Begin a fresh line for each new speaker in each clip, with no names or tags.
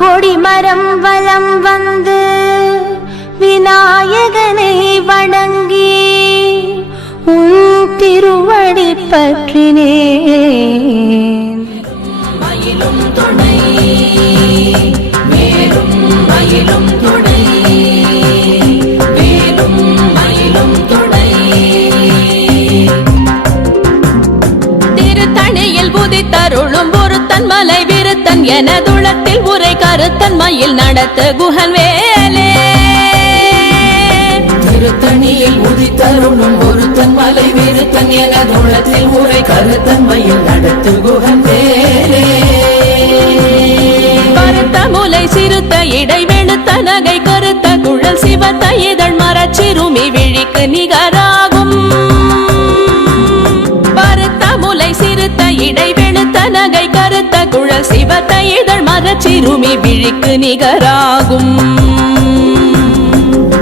கொடிமரம் வலம் வந்து விநாயகனை வணங்கி உன் திருவடி
பற்றினே எனதுளத்தில் உரை கருத்தன் மயில் நடத்து குகன் வேலே
திருத்தணியில் உதித்தருளும் ஒருத்தன் மலை விருத்தன் என தோளத்தில் உரை கருத்தன்மையில் நடத்து குகன் வேலே
கருத்த முலை சிறுத்த இடை வெளுத்த நகை கருத்த குழல் சிவத்த இதழ் மரச்சிறுமி விழிக்கு நிகராகும் சிவத்த இதழ் மரச்சிறுமி விழிக்கு நிகராகும்.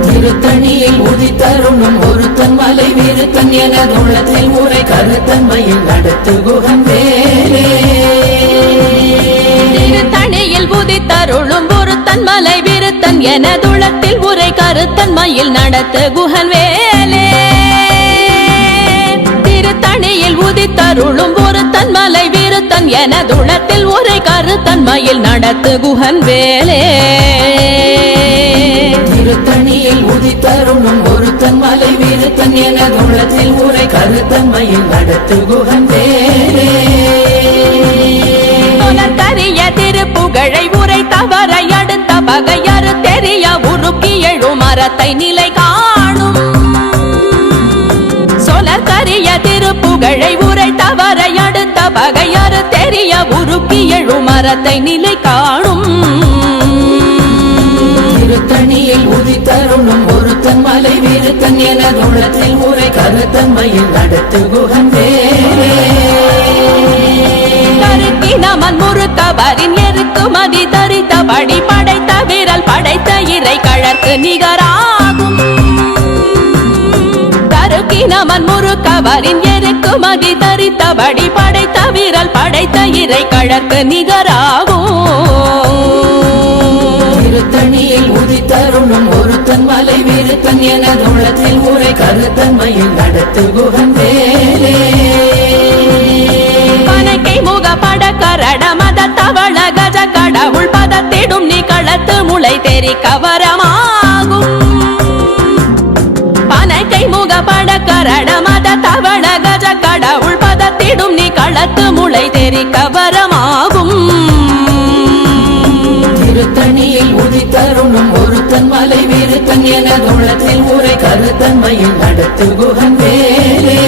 திருத்தணியில் உதித்தருளும் ஒருத்தன் மலை விருத்தன் என தோளத்தில் உரை கருத்தன்மையில் நடத்து குகன் வேலே
திருத்தணியில் உதித்தருளும் ஒருத்தன் மலை விருத்தன் எனதுளத்தில் உரை கருத்தன் மயில் நடத்து குகன் வேலே திருத்தணியில் உதித்தருளும் ஒருத்தன் மலை விருத்தன் எனதுளத்தில் உரை கருத்தன் மயில் நடத்து குகன் வேலே.
திருத்தணியில் உதித்தருளும் ஒருத்தன் மலை விருத்தன் என தோளத்தில் உரை கருத்தன்மையில் நடத்து குகன் வேலே.
புலத்தறிய திருப்புகழை உரை தவறை அடுத்த பகையறு தெரிய உருக்கி எழும் மரத்தை நிலை காணும். சொலத்தறிய திருப்புகழை உரை தவறை பகையறு தெரிய உருக்கி எழும் மரத்தை நிலை காணும்.
திருத்தணியில் உதித்தருளும் ஒருத்தன் மலை விருத்தன் என தோளத்தில் உரை கருத்தன்மையில் நடத்து
கருக்கி நமன் முறுக்கவரின் எருக்கு மதி தரித்தபடி படைத்த விரல் படைத்த இறை கழற்கு நிகராகும் நமன் முறுக்கவரின் எருக்கு மதி தரித்தபடி படைத்த விரல் படைத்த இறை கழற்கு நிகராகும்.
திருத்தணியில் உதித்தருளும் ஒருத்தன் மலை விருத்தன் என தோளத்தில் உரை கருத்தன்மையில் நடத்து குகன் வேலே
பனக்கை முக பட கரட மத தவள கஜ கடவுள் பதத்திடும் நீ களத்து முளை தெரி கவரமாகும் பட கரட மத தவள கஜ கடவுள் பதத்திடும் நீ களத்து முளை தெரி கவரமாகும்.
திருத்தணியில் உதித்தருளும் ஒருத்தன் மலை விருத்தன் என உளத்தில் உரை கருத்தன்மையில் நடத்து குகன் வேலே